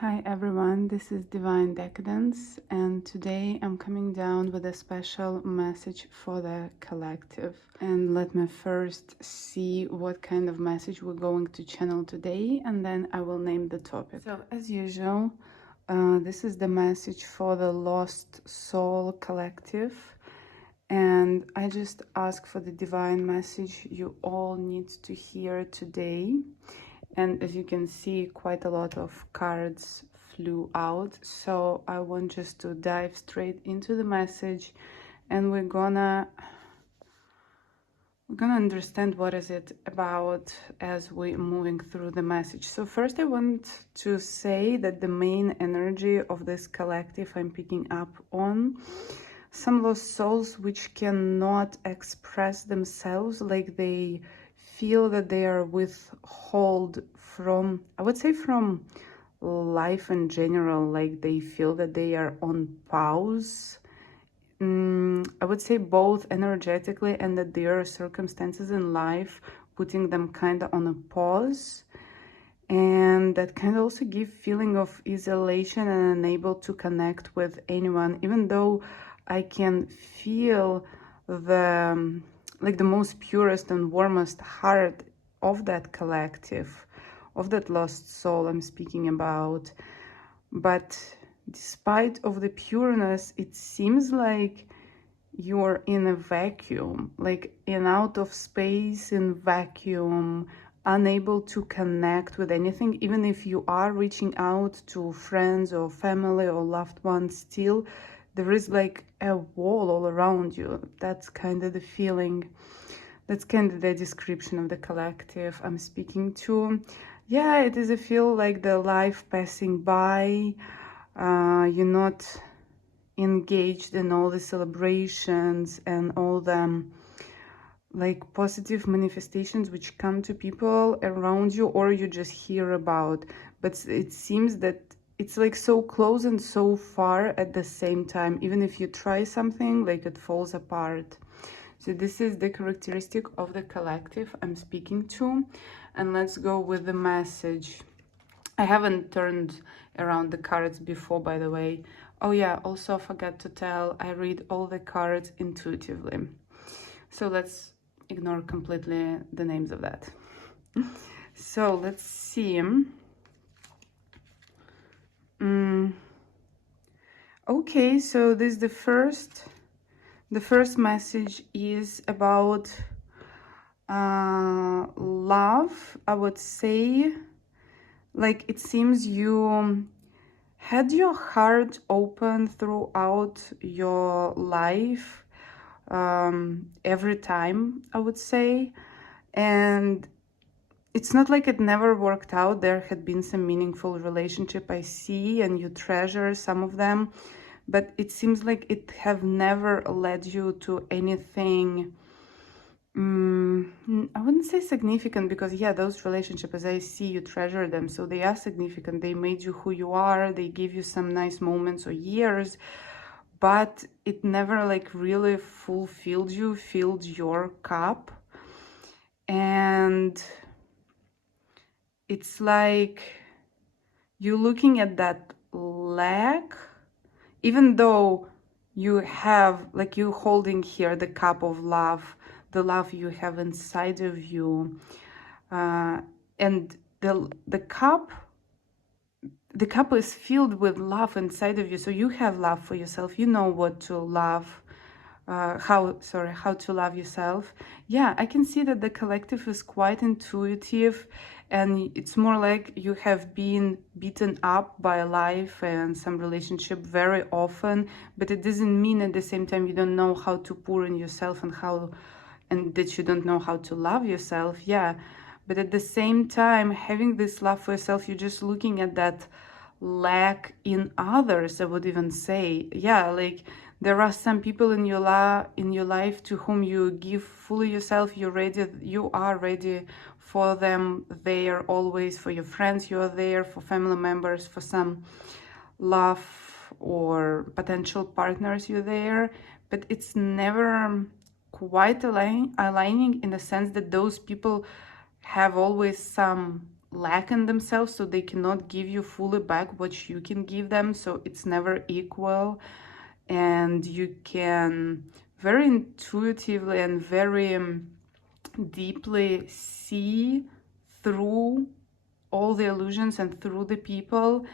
Hi everyone, this is Divine Decadence, and today I'm coming down with a special message for the collective. And let me first see what kind of message we're going to channel today, and then I will name the topic. So, as usual, this is the message for the Lost Soul Collective. And I just ask for the divine message you all need to hear today. And as you can see, quite a lot of cards flew out, so I want just to dive straight into the message, and we're gonna understand what is it about as we're moving through the message. So first I want to say that the main energy of this collective I'm picking up on some lost souls which cannot express themselves, like they feel that they are withheld from, I would say, from life in general, like they feel that they are on pause. I would say both energetically, and that there are circumstances in life putting them kind of on a pause, and that can also give feeling of isolation and unable to connect with anyone, even though I can feel the like the most purest and warmest heart of that collective, of that lost soul I'm speaking about. But despite of the pureness, it seems like you're in a vacuum, like in out of space, in vacuum, unable to connect with anything. Even if you are reaching out to friends or family or loved ones, still there is like a wall all around you. That's kind of the feeling. That's kind of the description of the collective I'm speaking to. Yeah, it is a feel like the life passing by. You're not engaged in all the celebrations and all the like positive manifestations which come to people around you, or you just hear about, but it seems that it's like so close and so far at the same time. Even if you try something, like it falls apart. So this is the characteristic of the collective I'm speaking to, and let's go with the message. I haven't turned around the cards before, by the way. Oh yeah, also forgot to tell, I read all the cards intuitively. So let's ignore completely the names of that. So let's see. Okay, so this is the first message is about love, I would say. Like it seems you had your heart open throughout your life, every time, I would say. And it's not like it never worked out. There had been some meaningful relationship I see, and you treasure some of them, but it seems like it have never led you to anything. I wouldn't say significant, because yeah, those relationships, as I see, you treasure them, so they are significant. They made you who you are. They give you some nice moments or years, but it never like really fulfilled you, filled your cup. And it's like you're looking at that lack, even though you have, like, you holding here the cup of love, the love you have inside of you, and the cup is filled with love inside of you. So you have love for yourself. You know what to love, how to love yourself. Yeah, I can see that the collective is quite intuitive, and it's more like you have been beaten up by life and some relationship very often, but it doesn't mean at the same time you don't know how to pour in yourself, and that you don't know how to love yourself. Yeah, but at the same time, having this love for yourself, you're just looking at that lack in others, I would even say. Yeah, like there are some people in your life to whom you give fully yourself. You are ready for them. They are always for your friends. You are there for family members, for some love or potential partners. You're there, but it's never quite aligning in the sense that those people have always some lack in themselves, so they cannot give you fully back what you can give them, so it's never equal. And you can very intuitively and very deeply see through all the illusions and through the people,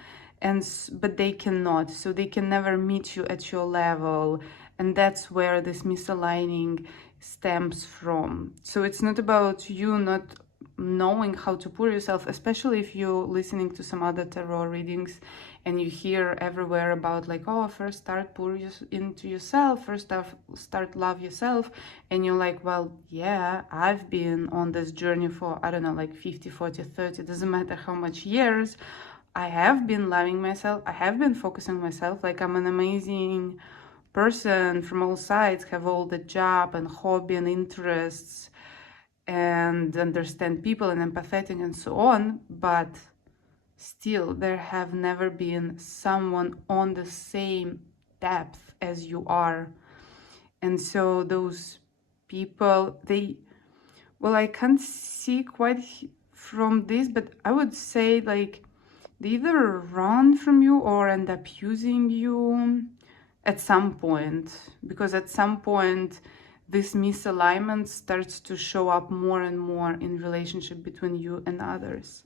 but they cannot, so they can never meet you at your level, and that's where this misaligning stems from. So it's not about you not knowing how to pour yourself, especially if you're listening to some other tarot readings and you hear everywhere about like, oh, first start pour into yourself, first start love yourself, and you're like, well, yeah, I've been on this journey for, I don't know, like 50, 40, 30, doesn't matter how much years. I have been loving myself, I have been focusing on myself, like I'm an amazing person from all sides, have all the job and hobby and interests and understand people and empathetic and so on, but still there have never been someone on the same depth as you are. And so those people, I can't see quite from this, but I would say like they either run from you or end up using you at some point, because at some point this misalignment starts to show up more and more in relationship between you and others.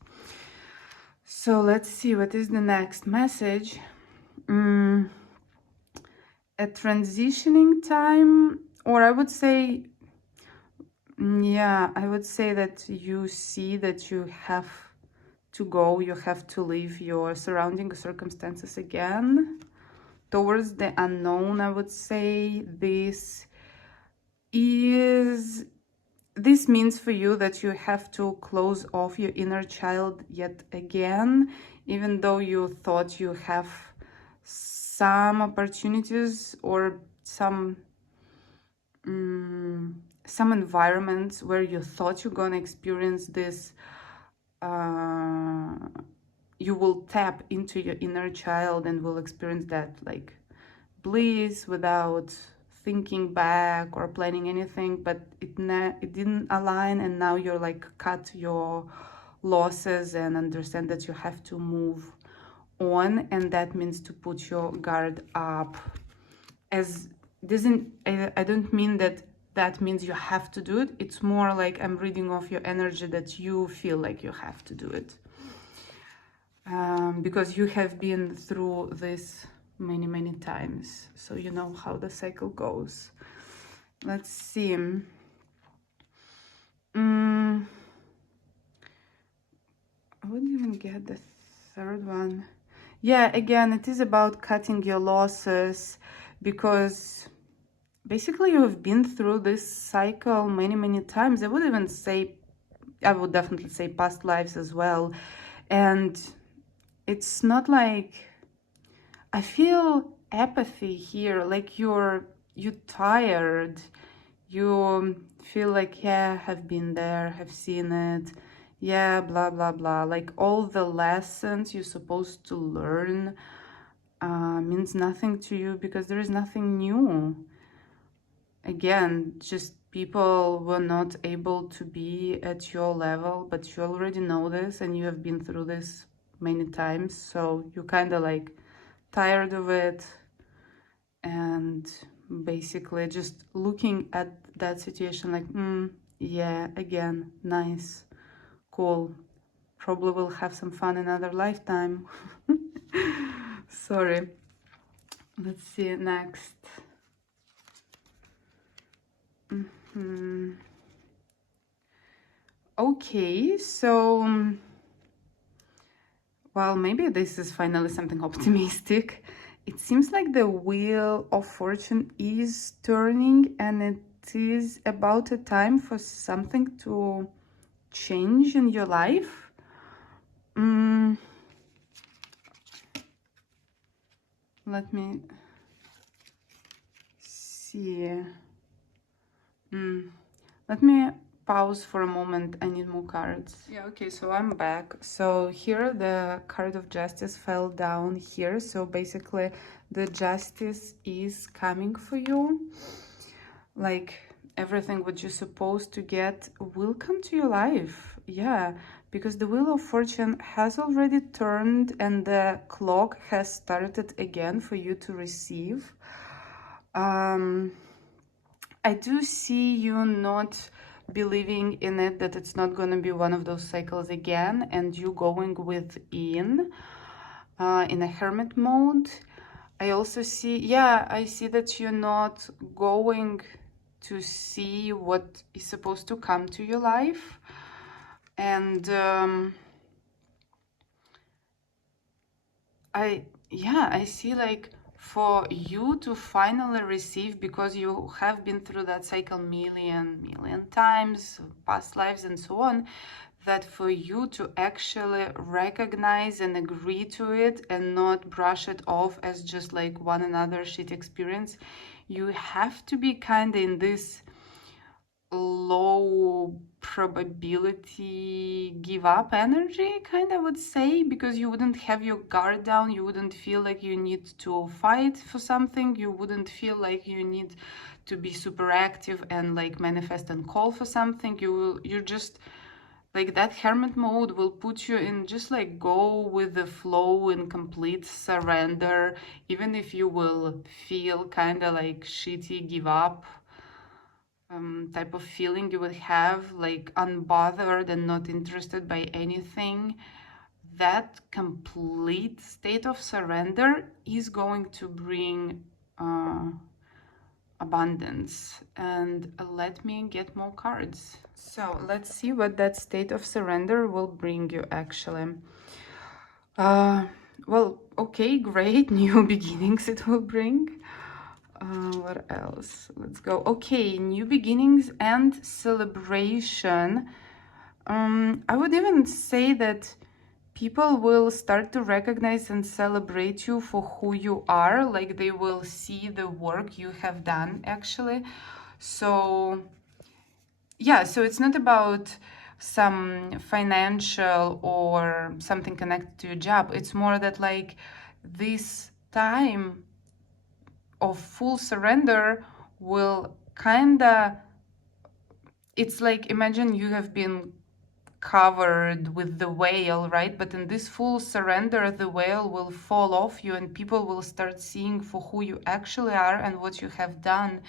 So let's see, what is the next message? A transitioning time, or I would say, yeah, I would say that you see that you have to go, you have to leave your surrounding circumstances again towards the unknown. I would say this means for you that you have to close off your inner child yet again, even though you thought you have some opportunities or some environments where you thought you're gonna experience this. You will tap into your inner child and will experience that like bliss without thinking back or planning anything, but it didn't align, and now you're like cut your losses and understand that you have to move on, and that means to put your guard up. I don't mean that means you have to do it. It's more like I'm reading off your energy that you feel like you have to do it, because you have been through this many times, so you know how the cycle goes. Let's see. I wouldn't even get the third one. Yeah, again, it is about cutting your losses, because basically you have been through this cycle many times. I would definitely say past lives as well. And it's not like, I feel apathy here, like you're tired. You feel like, yeah, have been there, have seen it, yeah, blah blah blah, like all the lessons you're supposed to learn means nothing to you, because there is nothing new. Again, just people were not able to be at your level, but you already know this and you have been through this many times, so you kind of like tired of it, and basically just looking at that situation like, yeah, again, nice, cool, probably will have some fun another lifetime. Sorry. Let's see next. Okay, so well, maybe this is finally something optimistic. It seems like the wheel of fortune is turning, and it is about a time for something to change in your life. Let me see. Let me pause for a moment. I need more cards. Yeah, okay, so I'm back. So here the card of justice fell down here. So basically the justice is coming for you. Like everything what you're supposed to get will come to your life. Yeah, because the Wheel of Fortune has already turned and the clock has started again for you to receive. I do see you not believing in it, that it's not going to be one of those cycles again, and you going within in a hermit mode. I also see, yeah, I see that you're not going to see what is supposed to come to your life. And I see like for you to finally receive, because you have been through that cycle million times, past lives and so on, that for you to actually recognize and agree to it and not brush it off as just like one another shit experience, you have to be kind of in this low probability give up energy, kind of would say, because you wouldn't have your guard down, you wouldn't feel like you need to fight for something, you wouldn't feel like you need to be super active and like manifest and call for something. You're just like, that hermit mode will put you in just like go with the flow in complete surrender, even if you will feel kind of like shitty give up type of feeling you would have, like unbothered and not interested by anything. That complete state of surrender is going to bring abundance. And let me get more cards. So let's see what that state of surrender will bring you actually. Well, okay, great. New beginnings it will bring. What else? Let's go. Okay, new beginnings and celebration. I would even say that people will start to recognize and celebrate you for who you are. Like, they will see the work you have done actually. So yeah, so it's not about some financial or something connected to your job. It's more that like this time of full surrender will kinda, it's like, imagine you have been covered with the veil, right? But in this full surrender, the veil will fall off you and people will start seeing for who you actually are and what you have done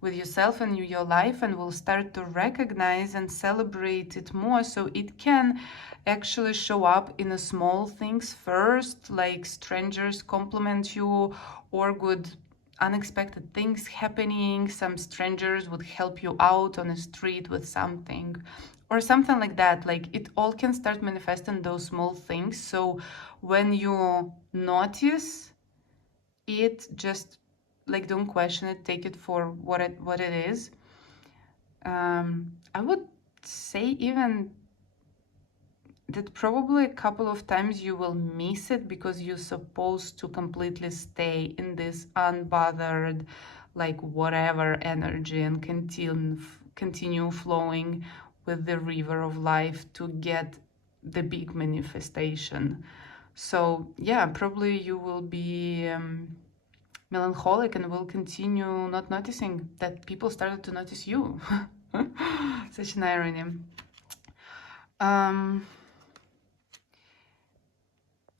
with yourself and your life, and will start to recognize and celebrate it more. So it can actually show up in the small things first, like strangers compliment you, or good unexpected things happening. Some strangers would help you out on the street with something or something like that. Like, it all can start manifesting those small things. So when you notice it, just like don't question it, take it for what it is. I would say even that probably a couple of times you will miss it because you're supposed to completely stay in this unbothered, like whatever energy, and continue flowing with the river of life to get the big manifestation. So yeah, probably you will be melancholic and will continue not noticing that people started to notice you. Such an irony.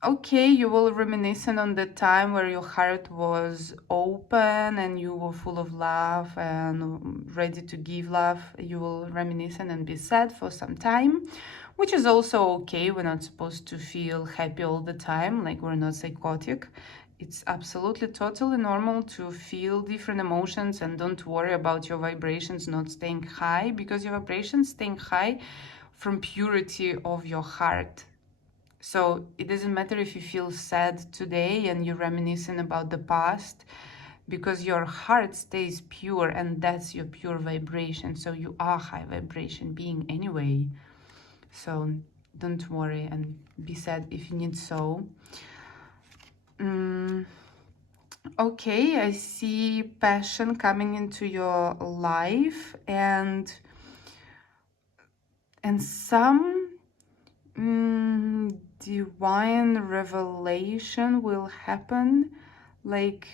Okay, you will reminiscing on the time where your heart was open and you were full of love and ready to give love. You will reminisce and be sad for some time, which is also okay. We're not supposed to feel happy all the time, like we're not psychotic. It's absolutely totally normal to feel different emotions, and don't worry about your vibrations not staying high, because your vibrations staying high from purity of your heart. So it doesn't matter if you feel sad today and you're reminiscing about the past, because your heart stays pure and that's your pure vibration. So you are high vibration being anyway. So don't worry and be sad if you need so. Okay, I see passion coming into your life and some divine revelation will happen. Like,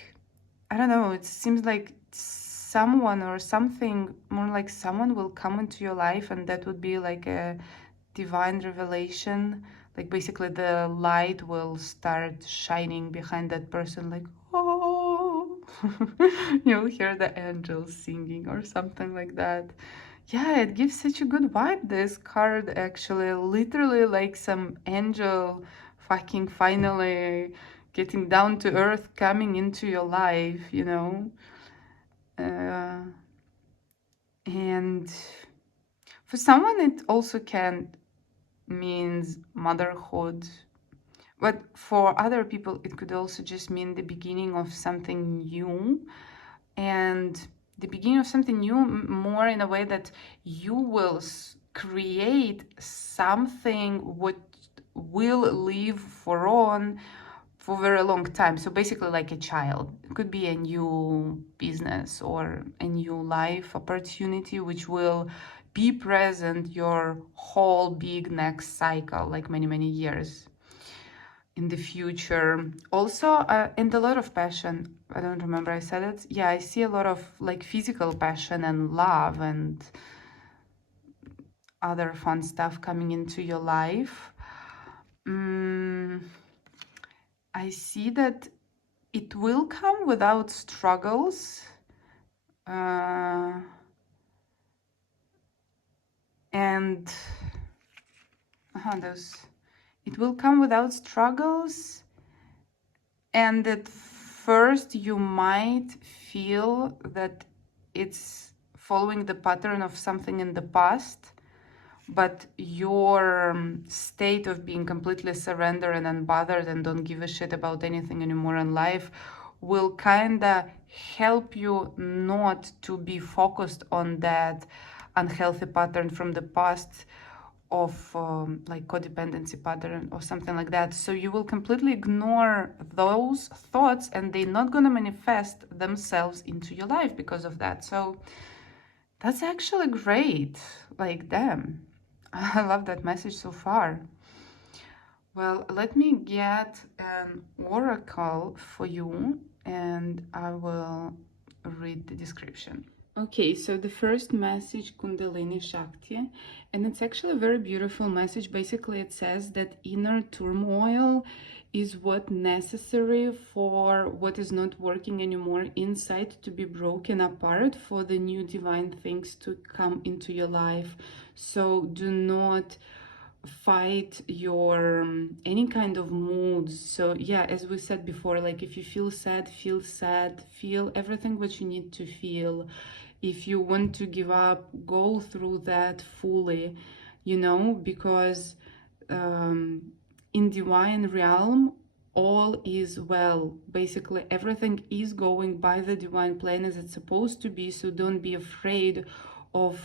I don't know, it seems like someone or something, more like someone will come into your life, and that would be like a divine revelation, like basically the light will start shining behind that person, like, oh, you'll hear the angels singing or something like that. Yeah, it gives such a good vibe, this card, actually. Literally like some angel fucking finally getting down to earth, coming into your life, you know. And for someone, it also can means motherhood, but for other people, it could also just mean the beginning of something new. And the beginning of something new, more in a way that you will create something what will live for a very long time. So basically like a child. It could be a new business or a new life opportunity which will be present your whole big next cycle, like many years in the future. Also, and a lot of passion. I don't remember I said it. Yeah, I see a lot of like physical passion and love and other fun stuff coming into your life. I see that it will come without struggles. And those, it will come without struggles. And at first you might feel that it's following the pattern of something in the past, but your state of being completely surrendered and unbothered and don't give a shit about anything anymore in life will kinda help you not to be focused on that unhealthy pattern from the past of like codependency pattern or something like that. So you will completely ignore those thoughts and they're not going to manifest themselves into your life because of that. So that's actually great. Like, damn, I love that message so far. Well, let me get an oracle for you and I will read the description. Okay, so the first message, Kundalini Shakti, and it's actually a very beautiful message. Basically, it says that inner turmoil is what necessary for what is not working anymore inside to be broken apart for the new divine things to come into your life. So do not fight your any kind of moods. So yeah, as we said before, like if you feel sad, feel everything what you need to feel. If you want to give up, go through that fully, you know, because in divine realm all is well. Basically everything is going by the divine plan as it's supposed to be. So don't be afraid of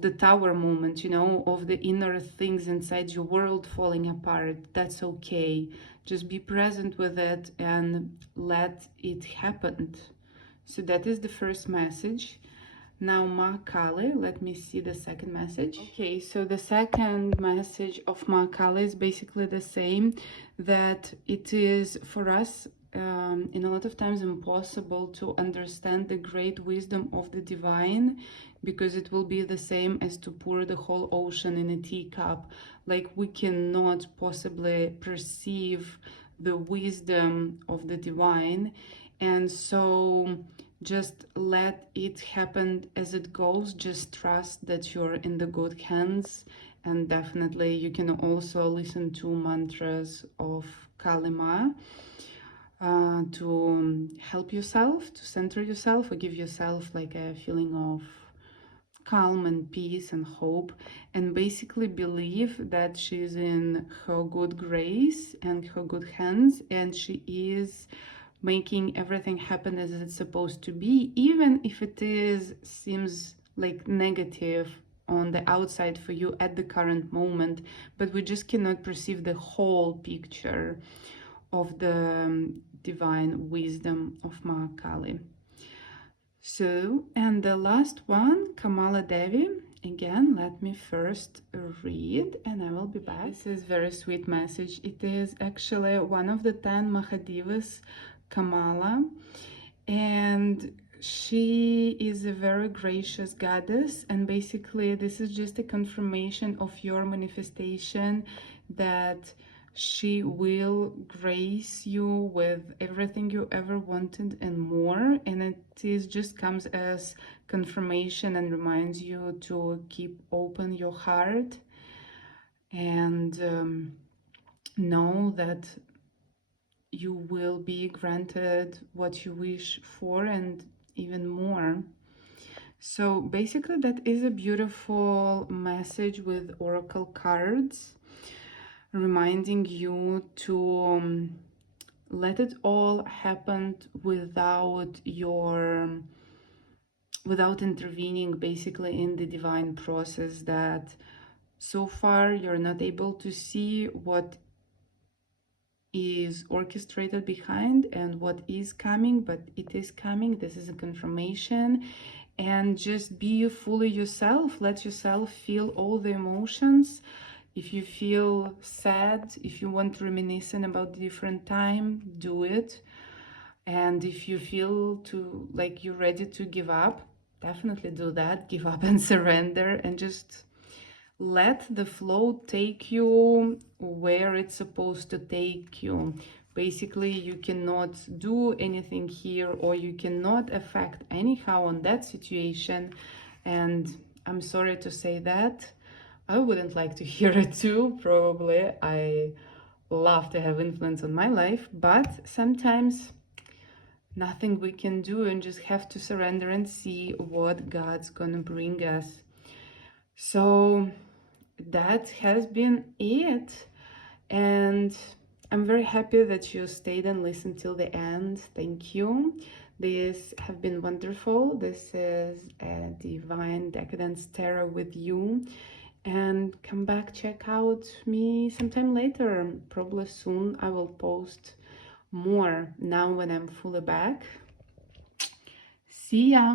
the tower moment, you know, of the inner things inside your world falling apart. That's okay. Just be present with it and let it happen. So that is the first message. Now Ma Kali, let me see the second message. Okay, so the second message of Ma Kali is basically the same, that it is for us in a lot of times impossible to understand the great wisdom of the divine, because it will be the same as to pour the whole ocean in a teacup. Like we cannot possibly perceive the wisdom of the divine, and so just let it happen as it goes. Just trust that you're in the good hands. And definitely you can also listen to mantras of Kalima to help yourself, to center yourself, or give yourself like a feeling of calm and peace and hope, and basically believe that she's in her good grace and her good hands, and she is making everything happen as it's supposed to be, even if it seems like negative on the outside for you at the current moment. But we just cannot perceive the whole picture of the divine wisdom of Ma Kali. So, and the last one, Kamala Devi. Again, let me first read and I will be back. This is very sweet message. It is actually one of the 10 Mahadevas, Kamala, and She is a very gracious goddess, and basically this is just a confirmation of your manifestation, that she will grace you with everything you ever wanted and more, and it is just comes as confirmation and reminds you to keep open your heart and know that you will be granted what you wish for and even more. So basically that is a beautiful message with oracle cards reminding you to let it all happen without intervening basically in the divine process, that so far you're not able to see what is orchestrated behind and what is coming, but it is coming. This is a confirmation. And just be fully yourself. Let yourself feel all the emotions. If you feel sad, if you want to reminisce about the different time, do it. And if you feel like you're ready to give up, definitely do that. Give up and surrender, and just let the flow take you where it's supposed to take you. Basically, you cannot do anything here, or you cannot affect anyhow on that situation. And I'm sorry to say that. I wouldn't like to hear it too, probably. I love to have influence on my life, but sometimes nothing we can do, and just have to surrender and see what God's gonna bring us. So that has been it, and I'm very happy that you stayed and listened till the end. Thank you. This have been wonderful. This is a divine decadence tarot with you, and come back, check out me sometime later. Probably soon I will post more now when I'm fully back. See ya.